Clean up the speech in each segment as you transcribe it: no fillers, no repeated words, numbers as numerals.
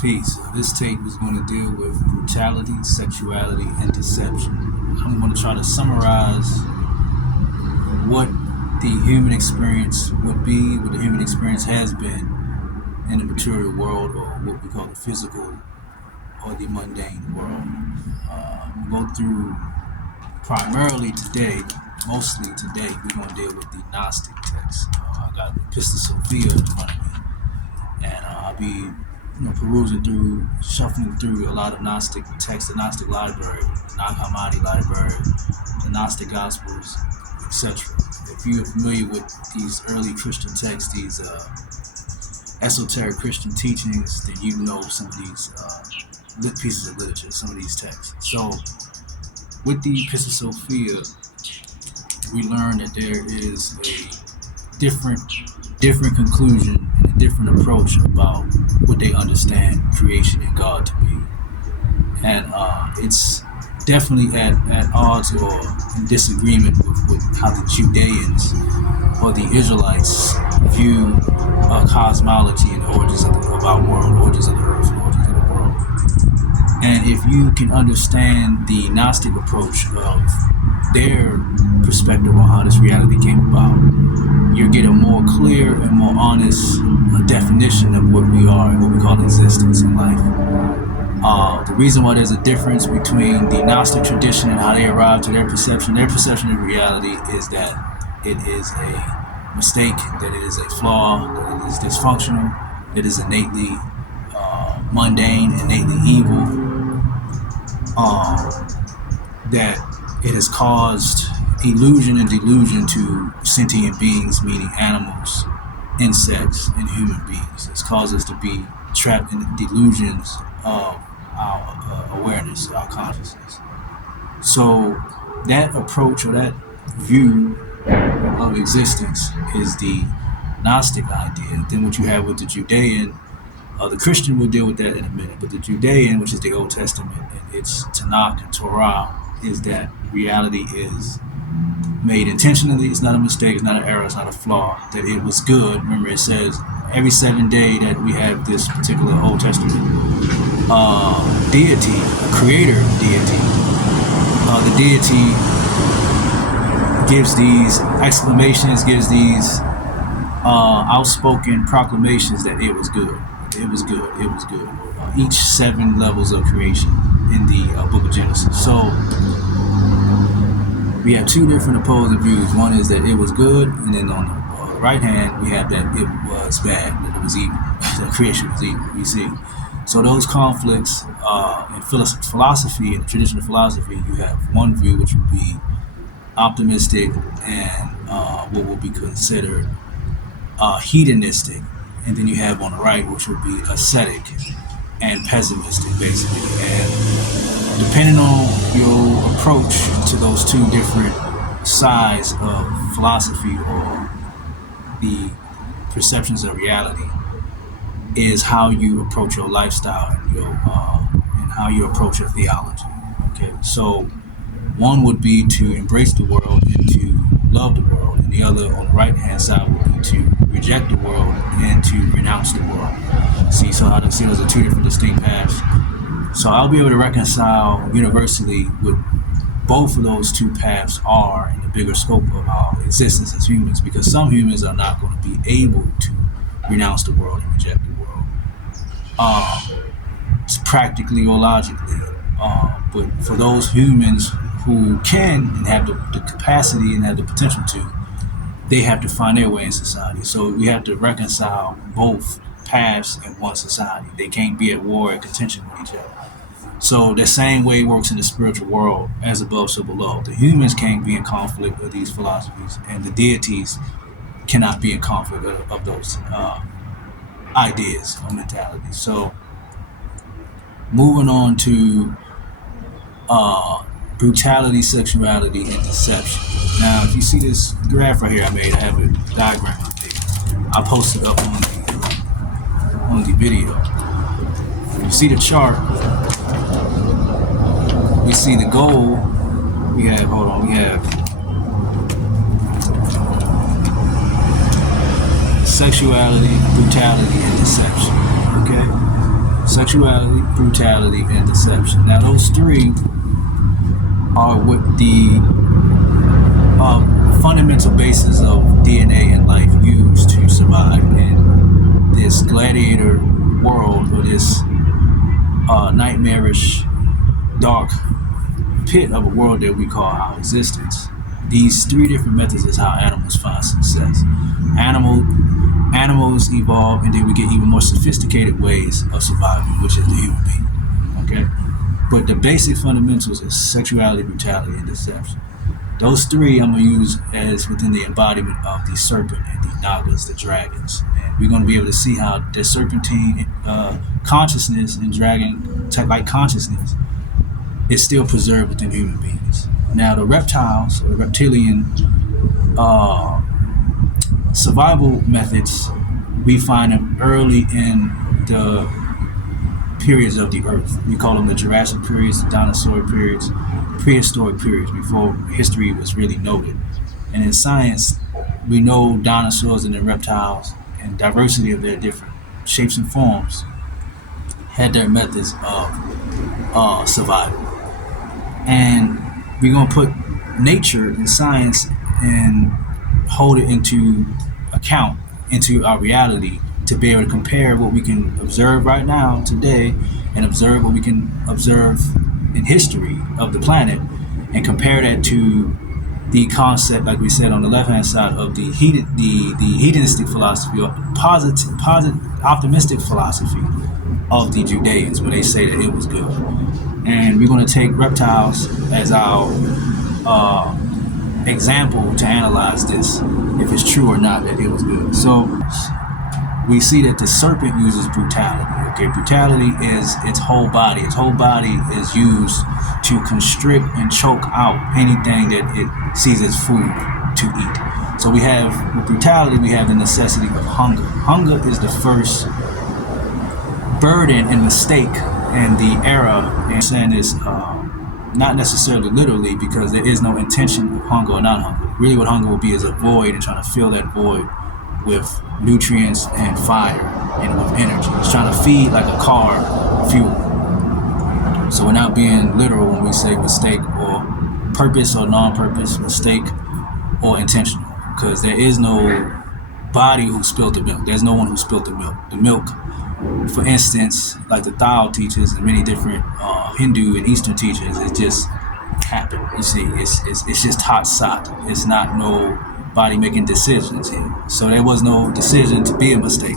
Peace. This tape is going to deal with brutality, sexuality, and deception. I'm going to try to summarize what the human experience would be, what the human experience has been in the material world, or what we call the physical or the mundane world. We'll go through primarily today, mostly today, we're going to deal with the Gnostic text. I got the Pista Sophia in front of me, and I'll be perusing through, shuffling through a lot of Gnostic texts, the Gnostic library, the Nag Hammadi library, the Gnostic Gospels, etc. If you're familiar with these early Christian texts, these esoteric Christian teachings, then you know some of these pieces of literature, some of these texts. So, with the Pista Sophia, we learn that there is a different conclusion and a different approach about what they understand creation and God to be. And it's definitely at odds or in disagreement with how the Judeans or the Israelites view cosmology and the origins of our world, origins of the earth, origins of the world. And if you can understand the Gnostic approach of their perspective on how this reality came about, you get a more clear and more honest definition of what we are and what we call existence in life. The reason why there's a difference between the Gnostic tradition and how they arrive to their perception of reality is that it is a mistake, that it is a flaw, that it is dysfunctional, that it is innately mundane, innately evil, that it has caused illusion and delusion to sentient beings, meaning animals, insects, and human beings. It's caused us to be trapped in the delusions of our awareness, our consciousness. So that approach or that view of existence is the Gnostic idea. Then what you have with the Judean, the Christian will deal with that in a minute, but the Judean, which is the Old Testament, and its Tanakh and Torah, is that reality is made intentionally. It's not a mistake, it's not an error, it's not a flaw, that it was good. Remember, it says every 7th day that we have this particular Old Testament deity, a creator deity, the deity gives these exclamations, gives these outspoken proclamations that it was good, it was good, it was good. Each 7 levels of creation in the book of Genesis. So we have 2 different opposing views. One is that it was good, and then on the right hand, we have that it was bad, that it was evil, that creation was evil, you see. So those conflicts in philosophy, in the traditional philosophy, you have one view which would be optimistic and what will be considered hedonistic, and then you have on the right which would be ascetic and pessimistic, basically. And depending on your approach to those 2 different sides of philosophy or the perceptions of reality is how you approach your lifestyle and how you approach your theology. Okay, so one would be to embrace the world and to love the world, and the other on the right hand side would be to reject the world and to renounce the world. See, so how those are 2 different distinct paths. So I'll be able to reconcile universally what both of those 2 paths are in the bigger scope of our existence as humans, because some humans are not going to be able to renounce the world and reject the world, practically or logically. But for those humans who can and have the capacity and have the potential to, they have to find their way in society. So we have to reconcile both paths in one society. They can't be at war and contention with each other. So the same way it works in the spiritual world, as above, so below. The humans can't be in conflict with these philosophies, and the deities cannot be in conflict of those ideas or mentalities. So moving on to brutality, sexuality, and deception. Now, if you see this graph right here I made, I have a diagram up here. I posted up on the video. If you see the chart, we see the goal. We have sexuality, brutality, and deception. Okay? sexuality, brutality, and deception. Now, those three are what the fundamental basis of DNA and life use to survive in this gladiator world, or this nightmarish, dark pit of a world that we call our existence. These three different methods is how animals find success. Animals evolve, and then we get even more sophisticated ways of surviving, which is the human being. Okay? But the basic fundamentals is sexuality, brutality, and deception. Those three I'm going to use as within the embodiment of the serpent and the nagas, the dragons. And we're going to be able to see how the serpentine consciousness and dragon type-like consciousness is still preserved within human beings. Now, the reptiles, or reptilian survival methods, we find them early in the periods of the earth. We call them the Jurassic periods, the dinosaur periods, prehistoric periods, before history was really noted. And in science, we know dinosaurs and the reptiles and diversity of their different shapes and forms had their methods of survival. And we're going to put nature and science and hold it into account, into our reality, to be able to compare what we can observe right now, today, and observe what we can observe in history of the planet, and compare that to the concept, like we said on the left-hand side, of the hedonistic philosophy, or positive, optimistic philosophy of the Judeans, where they say that it was good. And we're going to take reptiles as our example to analyze this, if it's true or not that it was good. So we see that the serpent uses brutality. Okay, brutality is its whole body. Its whole body is used to constrict and choke out anything that it sees as food to eat. So we have, with brutality, we have the necessity of hunger. Hunger is the first burden and mistake in the era, and saying this not necessarily literally, because there is no intention of hunger or not hunger. Really what hunger will be is a void, and trying to fill that void with nutrients and fire and with energy. It's trying to feed like a car fuel. So we're not being literal when we say mistake or purpose or non-purpose, mistake or intentional, because there is no body who spilled the milk. There's no one who spilled the milk. The milk, for instance, like the Tao teaches and many different Hindu and Eastern teachers, it just happened. You see, it's just hot sat. It's not nobody making decisions here. So there was no decision to be a mistake.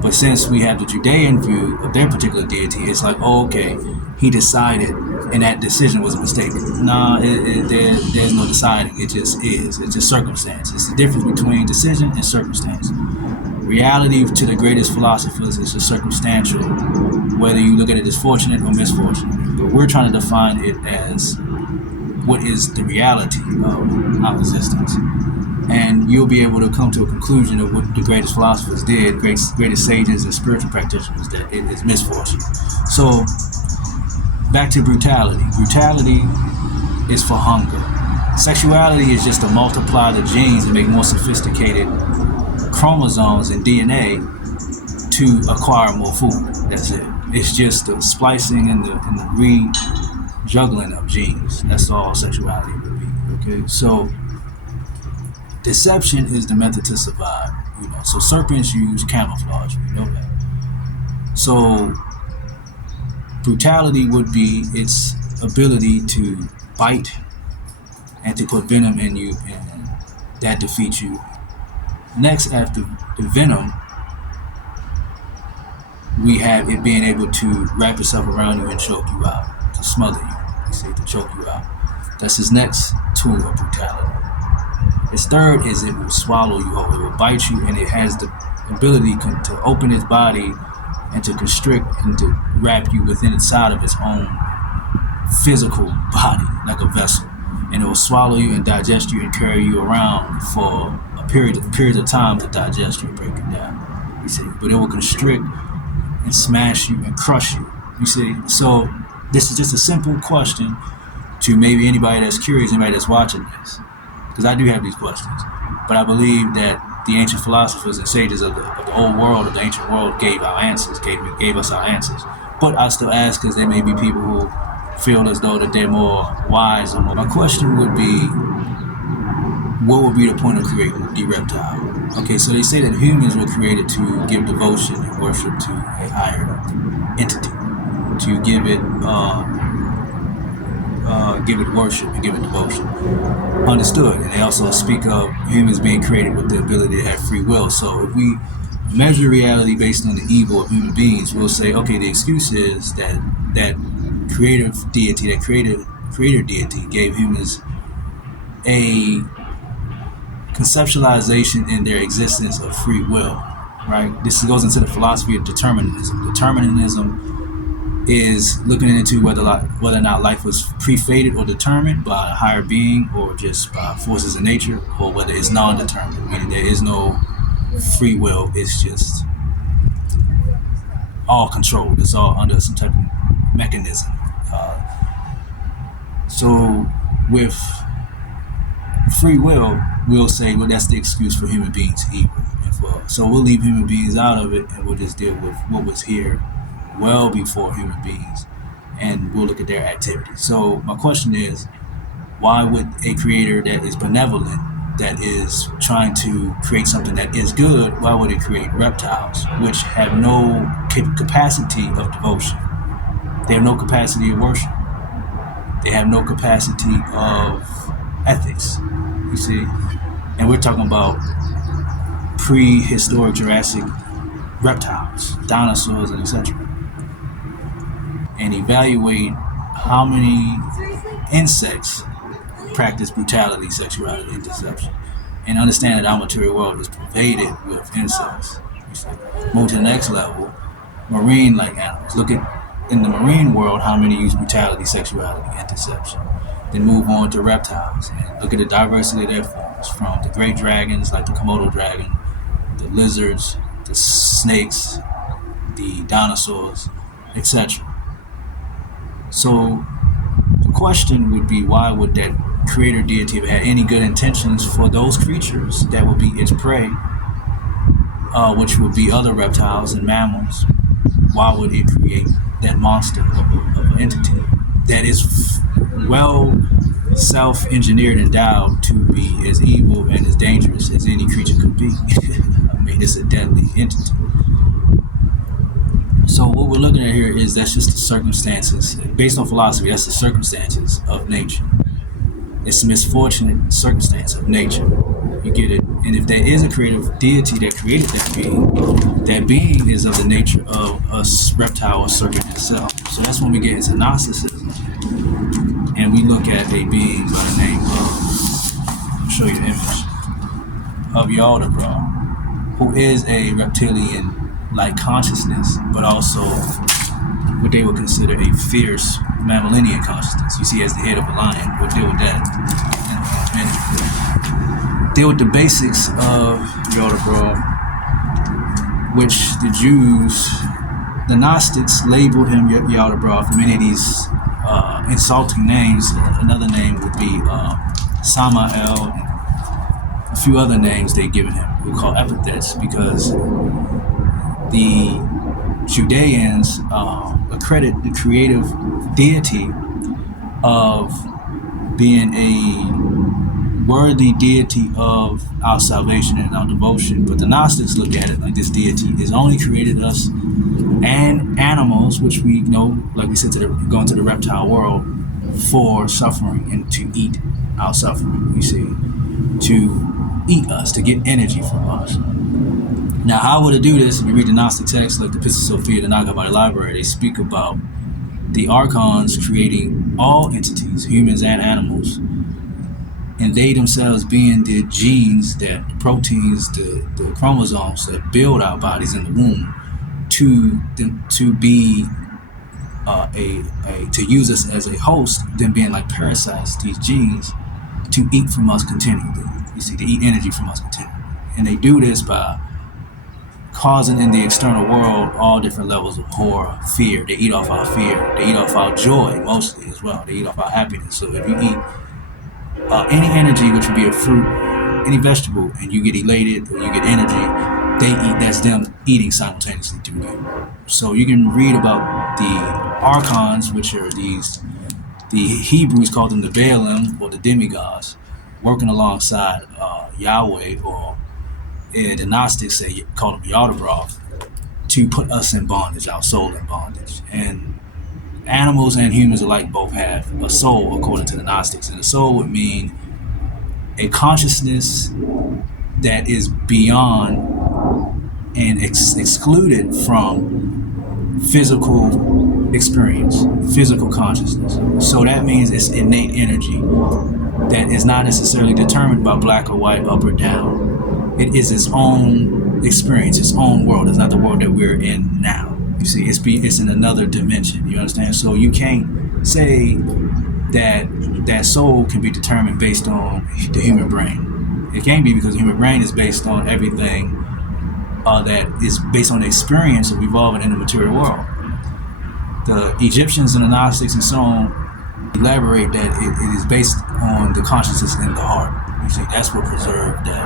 But since we have the Judean view of their particular deity, it's like, oh, okay, he decided, and that decision was a mistake. No, there's no deciding. It just is. It's just circumstance. It's the difference between decision and circumstance. Reality, to the greatest philosophers, is just circumstantial, whether you look at it as fortunate or misfortunate. But we're trying to define it as what is the reality of our existence. And you'll be able to come to a conclusion of what the greatest philosophers did, greatest sages and spiritual practitioners, that it is misfortune. So, back to brutality. Brutality is for hunger. Sexuality is just to multiply the genes and make more sophisticated chromosomes and DNA to acquire more food. That's it. It's just the splicing and the re-juggling of genes. That's all sexuality would be. Okay, so deception is the method to survive. So serpents use camouflage. We know that. So brutality would be its ability to bite and to put venom in you, and that defeats you. Next, after the venom, we have it being able to wrap itself around you and choke you out, to smother you, to choke you out. That's his next tool of brutality. Its third is it will swallow you whole. It will bite you, and it has the ability to open its body and to constrict and to wrap you within inside of its own physical body, like a vessel. And it will swallow you and digest you and carry you around for periods of time to digest you and break it down. You see, but it will constrict and smash you and crush you. You see, so this is just a simple question to maybe anybody that's curious, anybody that's watching this, because I do have these questions. But I believe that the ancient philosophers and sages of the old world, of the ancient world, gave our answers, gave us our answers. But I still ask because there may be people who feel as though that they're more wise or more. My question would be, what would be the point of creating the reptile? Okay, so they say that humans were created to give devotion and worship to a higher entity, to give it worship and give it devotion. Understood. And they also speak of humans being created with the ability to have free will. So if we measure reality based on the evil of human beings, we'll say, okay, the excuse is that creative deity, that creator deity gave humans a conceptualization in their existence of free will, right? This goes into the philosophy of determinism. Determinism is looking into whether or not life was pre-fated or determined by a higher being or just by forces of nature, or whether it's non-determined, meaning there is no free will. It's just all controlled. It's all under some type of mechanism. So with free will, we'll say, well, that's the excuse for human beings evil. So we'll leave human beings out of it, and we'll just deal with what was here well before human beings, and we'll look at their activities. So my question is, why would a creator that is benevolent, that is trying to create something that is good, why would it create reptiles, which have no capacity of devotion? They have no capacity of worship. They have no capacity of ethics, you see? And we're talking about prehistoric Jurassic reptiles, dinosaurs, and etc. And evaluate how many insects practice brutality, sexuality, and deception. And understand that our material world is pervaded with insects. Move to the next level, marine-like animals. Look at, in the marine world, how many use brutality, sexuality, and deception. Then move on to reptiles and look at the diversity of their forms, from the great dragons like the Komodo dragon, the lizards, the snakes, the dinosaurs, etc. So the question would be, why would that creator deity have had any good intentions for those creatures that would be its prey, which would be other reptiles and mammals? Why would it create that monster of an entity that is well self-engineered and endowed to be as evil and as dangerous as any creature could be? I mean, it's a deadly entity. So what we're looking at here is, that's just the circumstances. Based on philosophy, that's the circumstances of nature. It's a misfortunate circumstance of nature. You get it? And if there is a creative deity that created that being is of the nature of a reptile or serpent itself. So that's when we get into Gnosticism. And we look at a being by the name of, I'll show you the image, of Yaldabaoth, who is a reptilian-like consciousness, but also what they would consider a fierce mammalian consciousness. You see, as the head of a lion, we'll deal with that in a minute. Deal with the basics of Yaldabaoth, which the Jews, the Gnostics, labeled him Yaldabaoth for many of these insulting names. Another name would be Samael, and a few other names they've given him, we call epithets, because the Judeans accredit the creative deity of being a worthy deity of our salvation and our devotion. But the Gnostics look at it like this deity has only created us and animals, which we know, like we said, go into the reptile world for suffering and to eat our suffering, you see, to eat us, to get energy from us. Now, how would it do this? If you read the Gnostic texts like the Pistis Sophia, the Nag Hammadi Library, they speak about the Archons creating all entities, humans and animals, and they themselves being the genes, the proteins, the chromosomes that build our bodies in the womb, to be to use us as a host, them being like parasites, these genes, to eat from us continually. You see, to eat energy from us continually, and they do this by causing in the external world all different levels of horror, fear. They eat off our fear. They eat off our joy mostly as well. They eat off our happiness. So if you eat any energy, which would be a fruit, any vegetable, and you get elated or you get energy, they eat. That's them eating simultaneously through you. So you can read about the Archons, which are the Hebrews called them the Baalim or the demigods, working alongside Yahweh, or the Gnostics call them Yaldabaoth, to put us in bondage, our soul in bondage. And animals and humans alike both have a soul, according to the Gnostics. And the soul would mean a consciousness that is beyond and excluded from physical experience, physical consciousness. So that means it's innate energy that is not necessarily determined by black or white, up or down. It is its own experience, its own world. It's not the world that we're in now. You see, it's in another dimension. You understand? So you can't say that soul can be determined based on the human brain. It can't be, because the human brain is based on everything that is based on the experience of evolving in the material world. The Egyptians and the Gnostics and so on elaborate that it is based on the consciousness in the heart. You see, that's what preserved that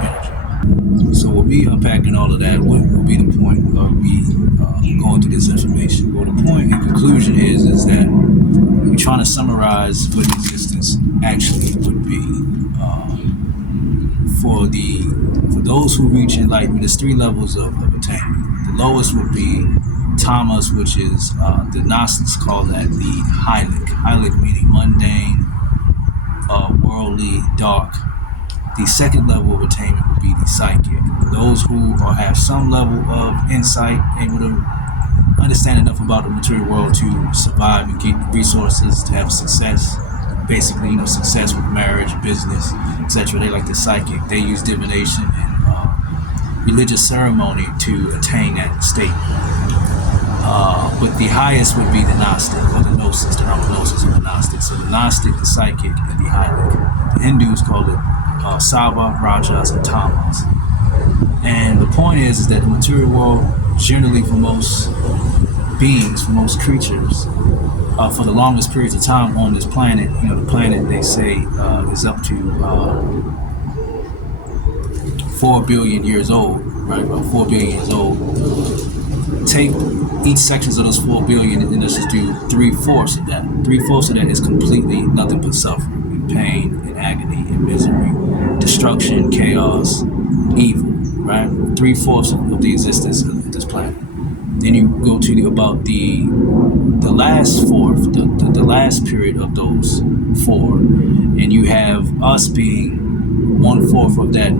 energy. So we'll be unpacking all of that. What will be the point of me going through this information? Well, the point in conclusion is that we're trying to summarize what existence actually would be. For those who reach enlightenment, there's 3 levels of attainment. The lowest would be tamas, which is the Gnostics call that the hylic. Hylic meaning mundane, worldly, dark. The second level of attainment would be the psychic. Those who have some level of insight, able to understand enough about the material world to survive and get resources to have success. Basically, success with marriage, business, etc. They like the psychic. They use divination and religious ceremony to attain that state. But the highest would be the Gnostic, or the Gnosis, the Gnosis of the Gnostic. So the Gnostic, the psychic, and the hylic. The Hindus call it Sava, Rajas, and Tamas. And the point is that the material world, generally for most beings, for most creatures, for the longest periods of time on this planet, the planet, they say, is up to 4 billion years old, right? About 4 billion years old. Take each sections of those 4 billion and let's just do 3/4 of that. 3/4 of that is completely nothing but suffering, pain, and agony, and misery, destruction, chaos, evil, right? 3/4 of the existence of this planet. Then you go to about the last fourth, the last period of those 4, and you have us being 1/4 of that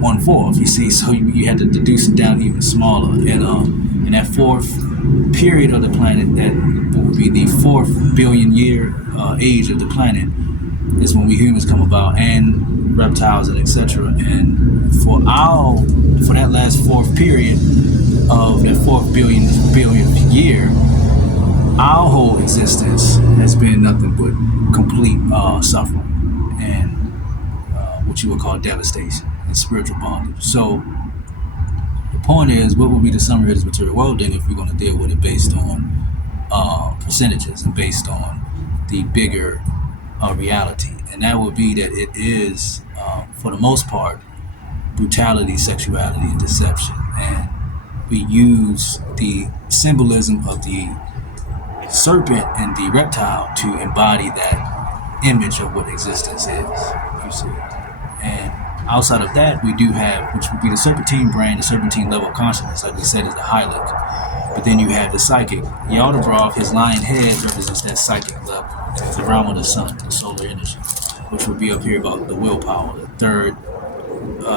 1/4. You see, so you had to deduce it down even smaller, and in that 4th period of the planet, that would be the 4th billion year age of the planet, is when we humans come about, and reptiles and etc. And for that last 4th period of that 4th billionth year, our whole existence has been nothing but complete suffering and what you would call devastation and spiritual bondage. So the point is, what would be the summary of this material world then, if we're going to deal with it based on percentages and based on the bigger reality? And that would be that it is, for the most part, brutality, sexuality, and deception. And we use the symbolism of the serpent and the reptile to embody that image of what existence is, you see. And outside of that, we do have, which would be the serpentine brain, the serpentine level of consciousness, like we said, is the hylic. But then you have the psychic. Yaldabaoth, his lion head, represents that psychic level, the realm of the sun, the solar energy, which would be up here about the willpower, the third,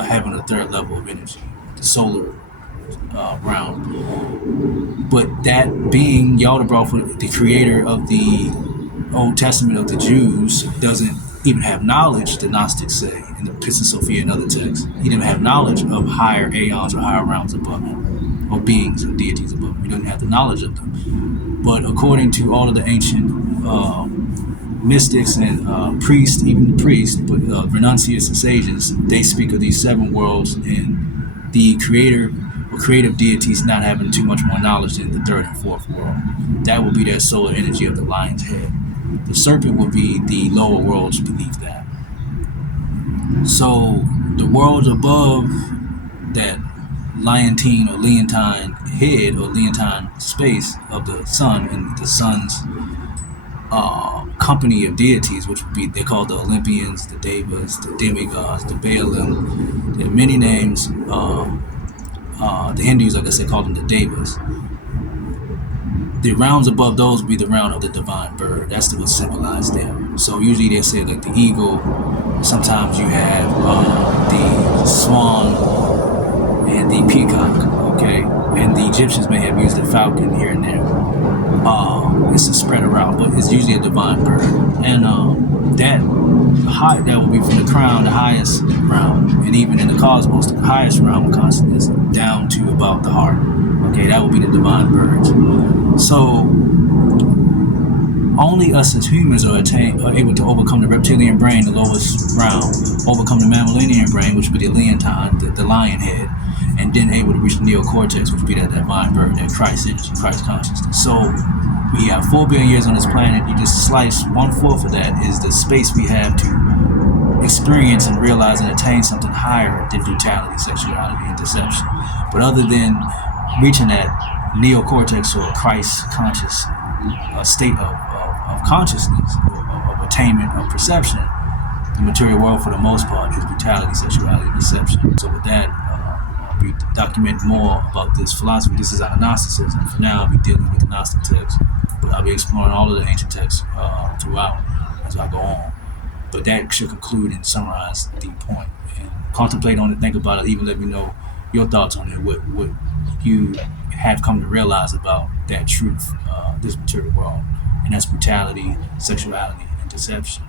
having a third level of energy, the solar realm. But that being Yaldabaoth, the creator of the Old Testament of the Jews, doesn't even have knowledge, the Gnostics say, in the Pistis Sophia and other texts. He didn't have knowledge of higher aeons or higher realms above him, or beings or deities above him. He doesn't have the knowledge of them. But according to all of the ancient mystics and priests, even the priests, but renunciates and sages, they speak of these 7 worlds and the creator or creative deities not having too much more knowledge than the 3rd and 4th world. That will be that solar energy of the lion's head. The serpent will be the lower worlds beneath that. So the worlds above that leontine or leontine head or leontine space of the sun and the sun's company of deities, which would be, they're called the Olympians, the Devas, the demigods, the Baalim. There are many names. The Hindus, like I said, call them the Devas. The realms above those would be the realm of the divine bird. That's what's symbolized there. So usually they say like the eagle. Sometimes you have the swan and the peacock. Okay, and the Egyptians may have used the falcon here and there. It's a spread around, but it's usually a divine bird. And that will be from the crown, the highest realm, and even in the cosmos, the highest realm of consciousness, down to about the heart. Okay, that will be the divine birds. So only us as humans are able to overcome the reptilian brain, the lowest realm, overcome the mammalian brain, which would be the leontine, the lion head, and then able to reach the neocortex, which would be that divine bird, that Christ energy, Christ consciousness. So we have 4 billion years on this planet. You just slice 1/4 of that is the space we have to experience and realize and attain something higher than brutality, sexuality, and deception. But other than reaching that neocortex or Christ conscious state of consciousness, of attainment, of perception, the material world for the most part is brutality, sexuality, and deception. So with that, I'll be documenting more about this philosophy. This is our Gnosticism. For now, I'll be dealing with the Gnostic texts, but I'll be exploring all of the ancient texts throughout as I go on. But that should conclude and summarize the point. And contemplate on it, think about it, even let me know your thoughts on it, what you have come to realize about that truth, this material world. And that's brutality, sexuality, and deception.